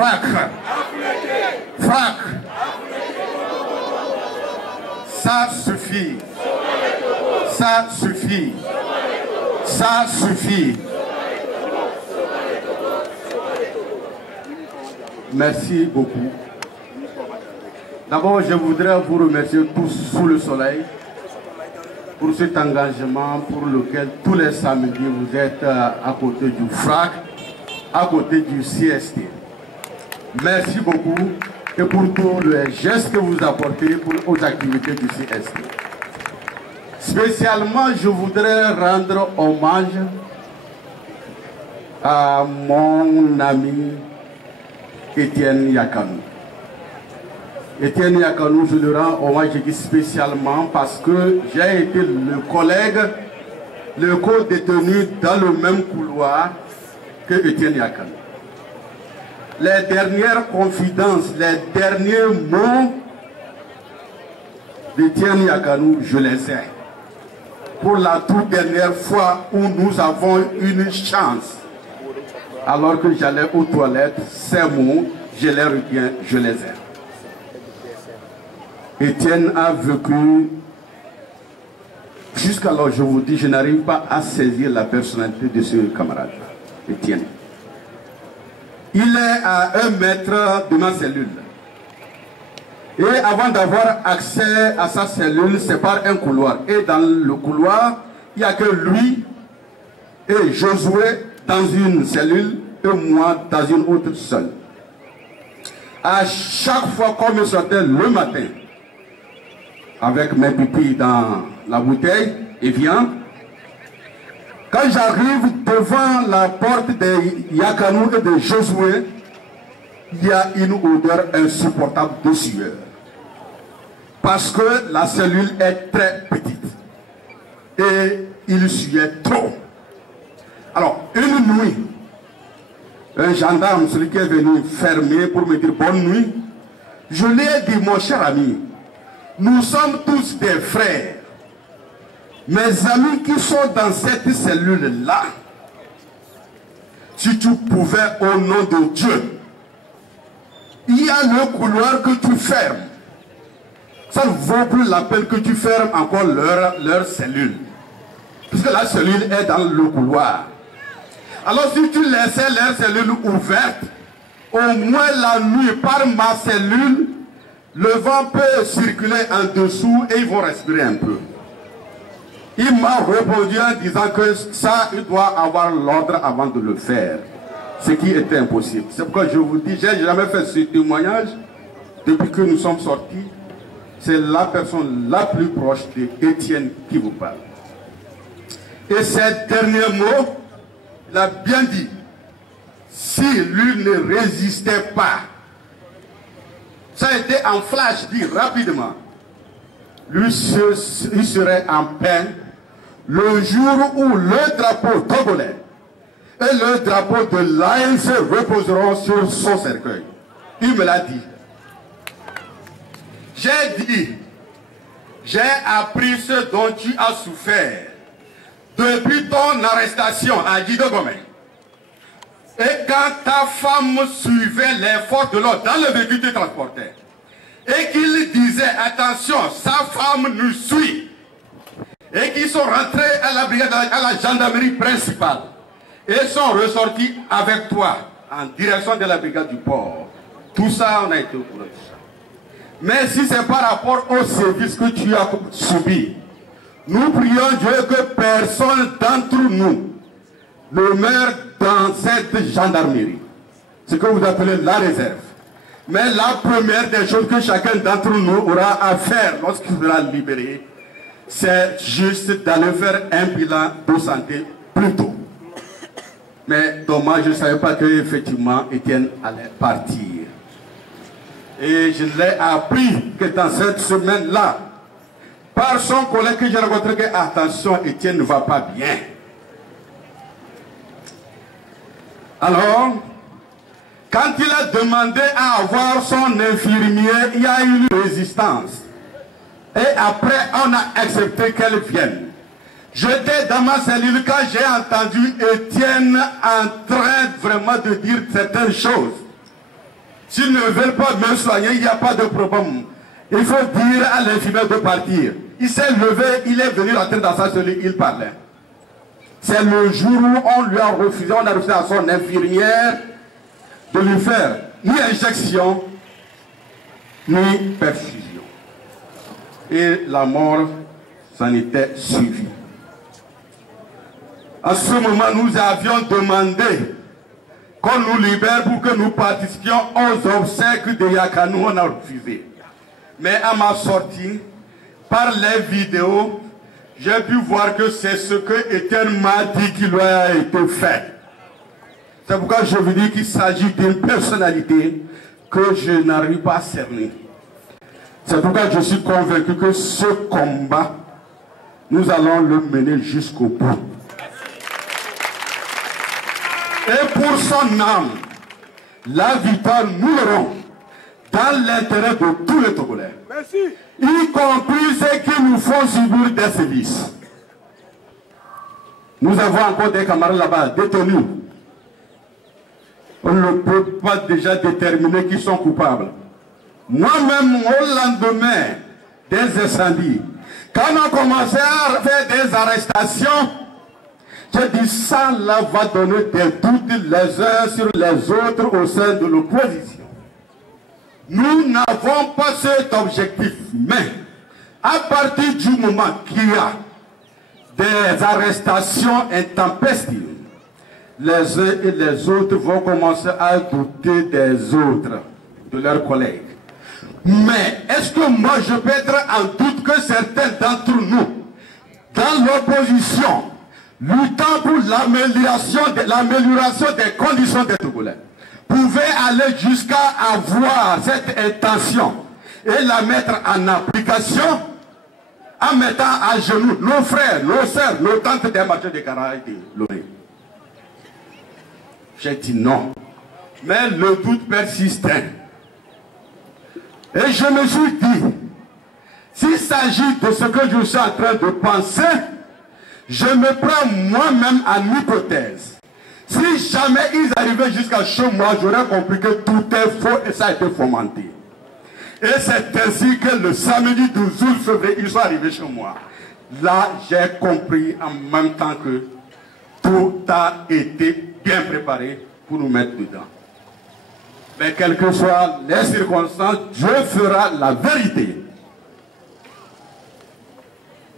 Frac. Frac. Ça suffit. Ça suffit. Ça suffit. Merci beaucoup. D'abord, je voudrais vous remercier tous sous le soleil pour cet engagement pour lequel tous les samedis vous êtes à côté du FRAC, à côté du CST. Merci beaucoup et pour tous les gestes que vous apportez aux activités du CST. Spécialement, je voudrais rendre hommage à mon ami Étienne Yakanou. Étienne Yakanou, je le rends hommage spécialement parce que j'ai été le collègue, le co-détenu dans le même couloir que Étienne Yakanou. Les dernières confidences, les derniers mots d'Étienne Yakanou, je les ai. Pour la toute dernière fois où nous avons une chance, alors que j'allais aux toilettes, ces mots, je les retiens, je les ai. Étienne a vécu, jusqu'alors je vous dis, je n'arrive pas à saisir la personnalité de ce camarade, Étienne. Il est à 1 mètre de ma cellule. Et avant d'avoir accès à sa cellule, c'est par un couloir. Et dans le couloir, il n'y a que lui et Josué dans une cellule et moi dans une autre seule. À chaque fois qu'on me sortait le matin, avec mes pupilles dans la bouteille et viande, quand j'arrive devant la porte de Yakanou et de Josué, il y a une odeur insupportable de sueur. Parce que la cellule est très petite. Et il suait trop. Alors, une nuit, un gendarme, celui qui est venu fermer pour me dire bonne nuit, je lui ai dit, mon cher ami, nous sommes tous des frères. Mes amis qui sont dans cette cellule-là, si tu pouvais, au nom de Dieu, il y a le couloir que tu fermes. Ça ne vaut plus la peine que tu fermes encore leur cellule. Puisque la cellule est dans le couloir. Alors si tu laissais leur cellule ouverte, au moins la nuit, par ma cellule, le vent peut circuler en dessous et ils vont respirer un peu. Il m'a répondu en disant que ça, il doit avoir l'ordre avant de le faire. Ce qui était impossible. C'est pourquoi je vous dis, je n'ai jamais fait ce témoignage depuis que nous sommes sortis. C'est la personne la plus proche d'Étienne qui vous parle. Et ces derniers mots, il a bien dit, si lui ne résistait pas, ça a été en flash dit rapidement, lui il serait en peine le jour où le drapeau togolais et le drapeau de l'ANC reposeront sur son cercueil. Il me l'a dit. J'ai dit, j'ai appris ce dont tu as souffert depuis ton arrestation à Guido-Gomez. Et quand ta femme suivait les forces de l'ordre dans le véhicule que tu transportais, et qu'il disait, attention, sa femme nous suit, et qu'ils sont rentrés à la brigade, à la gendarmerie principale, et sont ressortis avec toi en direction de la brigade du port. Tout ça, on a été au courant de ça. Mais si c'est par rapport au service que tu as subi, nous prions Dieu que personne d'entre nous ne meure dans cette gendarmerie. Ce que vous appelez la réserve. Mais la première des choses que chacun d'entre nous aura à faire lorsqu'il sera libéré, c'est juste d'aller faire un bilan de santé plus tôt. Mais dommage, je ne savais pas qu'effectivement Étienne allait partir. Et je l'ai appris que dans cette semaine-là, par son collègue que j'ai rencontré, que attention, Étienne ne va pas bien. Alors, quand il a demandé à avoir son infirmier, il y a eu une résistance. Et après, on a accepté qu'elle vienne. J'étais dans ma cellule quand j'ai entendu Étienne en train vraiment de dire certaines choses. S'ils ne veulent pas me soigner, il n'y a pas de problème. Il faut dire à l'infirmière de partir. Il s'est levé, il est venu rentrer dans sa cellule, il parlait. C'est le jour où on lui a refusé, on a refusé à son infirmière de lui faire ni injection, ni perfusion. Et la mort s'en était suivie. À ce moment, nous avions demandé qu'on nous libère pour que nous participions aux obsèques de Yakanou. On a refusé. Mais à ma sortie, par les vidéos, j'ai pu voir que c'est ce que Étienne m'a dit qui lui a été fait. C'est pourquoi je vous dis qu'il s'agit d'une personnalité que je n'arrive pas à cerner. C'est pourquoi je suis convaincu que ce combat, nous allons le mener jusqu'au bout. Et pour son âme, la victoire, nous l'aurons dans l'intérêt de tous les Togolais. Merci. Y compris ceux qui nous font subir des sévices. Nous avons encore des camarades là-bas détenus. On ne peut pas déjà déterminer qui sont coupables. Moi-même, au lendemain des incendies, quand on a commencé à faire des arrestations, j'ai dit ça là va donner des doutes les uns sur les autres au sein de l'opposition. Nous n'avons pas cet objectif, mais à partir du moment qu'il y a des arrestations intempestives, les uns et les autres vont commencer à douter des autres, de leurs collègues. Mais est-ce que moi je peux être en doute que certains d'entre nous, dans l'opposition, luttant pour l'amélioration des conditions des Togolais, pouvaient aller jusqu'à avoir cette intention et la mettre en application en mettant à genoux nos frères, nos sœurs, nos tantes des marchés de Kara et de Loré? J'ai dit non. Mais le doute persistait. Et je me suis dit, s'il s'agit de ce que je suis en train de penser, je me prends moi-même en hypothèse. Si jamais ils arrivaient jusqu'à chez moi, j'aurais compris que tout est faux et ça a été fomenté. Et c'est ainsi que le samedi 12 août février, ils sont arrivés chez moi. Là, j'ai compris en même temps que tout a été bien préparé pour nous mettre dedans. Mais quelles que soient les circonstances, Dieu fera la vérité.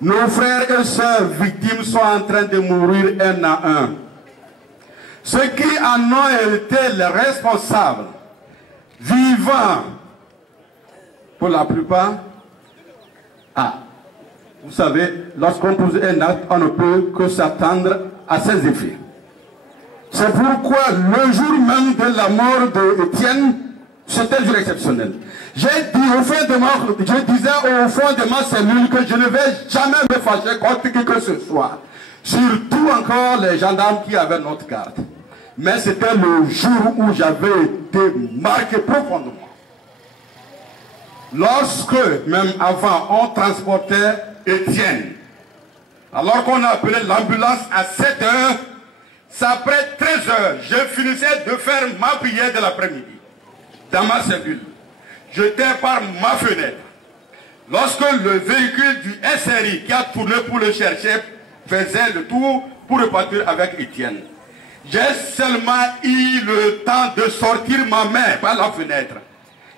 Nos frères et sœurs victimes sont en train de mourir un à un. Ceux qui en ont été les responsables, vivants, pour la plupart, vous savez, lorsqu'on pose un acte, on ne peut que s'attendre à ses effets. C'est pourquoi le jour même de la mort d'Étienne, c'était un jour exceptionnel. J'ai dit au fond de je disais au fond de ma cellule que je ne vais jamais me fâcher contre qui que ce soit. Surtout encore les gendarmes qui avaient notre carte. Mais c'était le jour où j'avais été marqué profondément. Lorsque, même avant, on transportait Étienne, alors qu'on a appelé l'ambulance à 7 h, c'est après 13 h, je finissais de faire ma prière de l'après-midi, dans ma cellule. J'étais par ma fenêtre. Lorsque le véhicule du SRI qui a tourné pour le chercher faisait le tour pour repartir avec Étienne, j'ai seulement eu le temps de sortir ma main par la fenêtre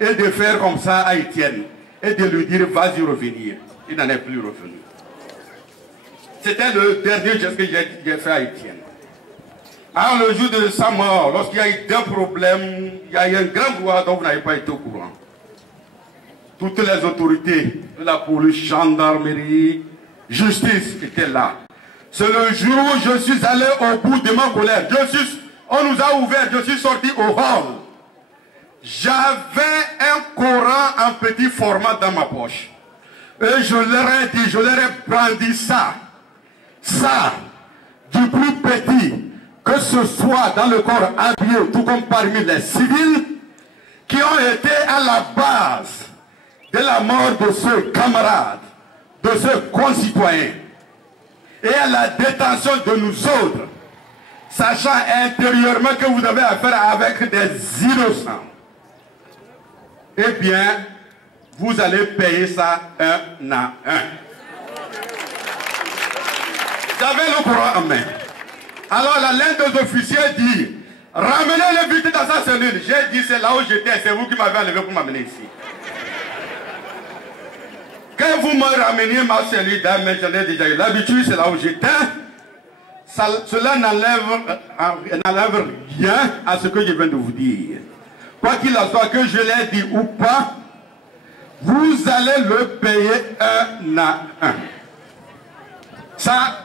et de faire comme ça à Étienne et de lui dire vas-y revenir. Il n'en est plus revenu. C'était le dernier geste que j'ai fait à Étienne. Alors le jour de sa mort, lorsqu'il y a eu des problèmes, il y a eu un grand brouhaha dont vous n'avez pas été au courant. Toutes les autorités de la police, gendarmerie, justice étaient là. C'est le jour où je suis allé au bout de ma colère. On nous a ouvert, je suis sorti au hall. J'avais un Coran en petit format dans ma poche. Et je leur ai dit, je leur ai brandi ça. Ça, du plus petit, que ce soit dans le corps habillé, tout comme parmi les civils, qui ont été à la base de la mort de ce camarade, de ce concitoyen, et à la détention de nous autres, sachant intérieurement que vous avez affaire avec des innocents. eh bien, vous allez payer ça un à un. J'avais le courant en main. Alors l'un des officiers dit, ramenez le victime dans sa cellule. J'ai dit, c'est là où j'étais, c'est vous qui m'avez enlevé pour m'amener ici. Quand vous me rameniez ma cellule, mais j'en ai déjà eu l'habitude, c'est là où j'étais. Cela n'enlève rien à ce que je viens de vous dire. Quoi qu'il en soit, que je l'ai dit ou pas, vous allez le payer un à un. Ça,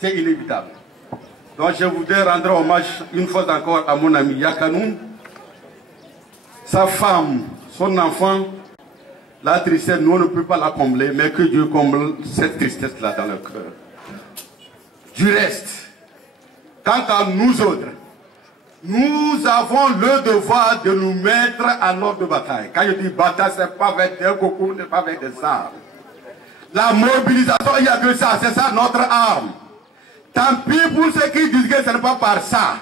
c'est inévitable. Donc je voudrais rendre hommage une fois encore à mon ami Yakanou, sa femme, son enfant. La tristesse, nous on ne peut pas la combler, mais que Dieu comble cette tristesse-là dans le cœur. Du reste, quant à nous autres, nous avons le devoir de nous mettre à l'ordre de bataille. Quand je dis bataille, ce n'est pas avec des cocos, ce n'est pas avec des armes. La mobilisation, il n'y a que ça, c'est ça notre arme. Tant pis pour ceux qui disent que ce n'est pas par ça.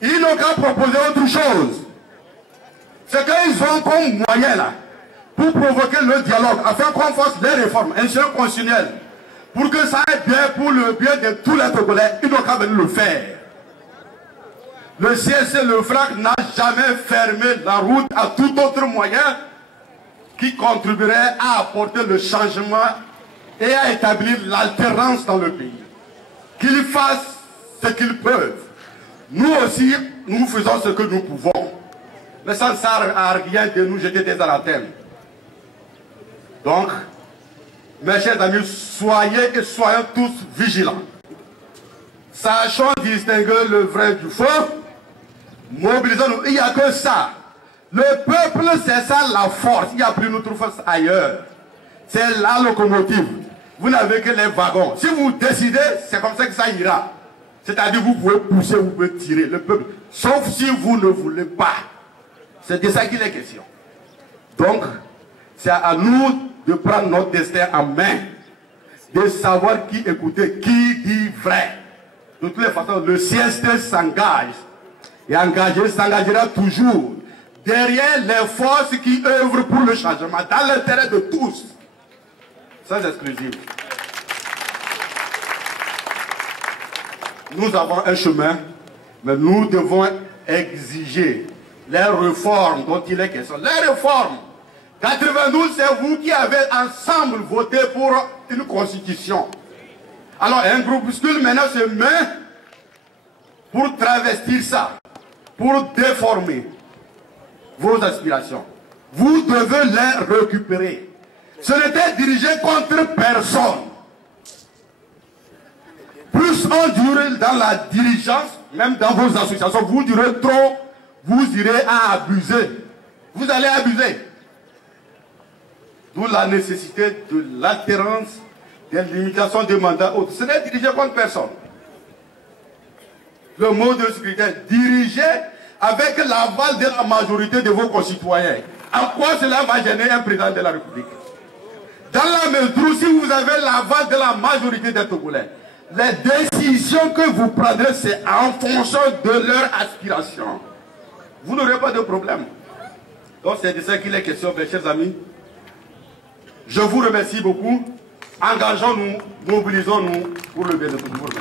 Ils n'ont qu'à proposer autre chose. Ce qu'ils ont comme moyen là, pour provoquer le dialogue, afin qu'on fasse les réformes, institutions constitutionnelles, pour que ça aille bien pour le bien de tous les Togolais, ils n'ont qu'à venir le faire. Le CSC, le FRAC n'a jamais fermé la route à tout autre moyen qui contribuerait à apporter le changement et à établir l'alternance dans le pays. Qu'ils fassent ce qu'ils peuvent. Nous aussi, nous faisons ce que nous pouvons. Mais ça ne sert à rien de nous jeter des anathèmes. Donc, mes chers amis, soyez et soyons tous vigilants. Sachons distinguer le vrai du faux. Mobilisons-nous. Il n'y a que ça. Le peuple, c'est ça la force. Il n'y a plus notre force ailleurs. C'est la locomotive. Vous n'avez que les wagons. Si vous décidez, c'est comme ça que ça ira. C'est-à-dire vous pouvez pousser, vous pouvez tirer le peuple. Sauf si vous ne voulez pas. C'est de ça qu'il est question. Donc, c'est à nous de prendre notre destin en main. De savoir qui écouter, qui dit vrai. De toutes les façons, le CST s'engage. Et engagé s'engagera toujours derrière les forces qui œuvrent pour le changement, dans l'intérêt de tous. Sans exclusive. Nous avons un chemin, mais nous devons exiger les réformes dont il est question. Les réformes. 92, c'est vous qui avez ensemble voté pour une constitution. Alors un groupuscule maintenant se met pour travestir ça, pour déformer vos aspirations. Vous devez les récupérer. Ce n'était dirigé contre personne. Plus on dure dans la diligence, même dans vos associations, vous durez trop, vous irez à abuser. Vous allez abuser. D'où la nécessité de l'alternance, des limitations de mandats autres. Ce n'est dirigé contre personne. Le mot de sécurité, dirigé avec l'aval de la majorité de vos concitoyens. En quoi cela va gêner un président de la République? Dans la mesure où si vous avez l'aval de la majorité des Togolais, les décisions que vous prendrez, c'est en fonction de leur aspiration. Vous n'aurez pas de problème. Donc c'est de ça qu'il est question, mes chers amis. Je vous remercie beaucoup. Engageons-nous, mobilisons-nous pour le bien de tout le monde.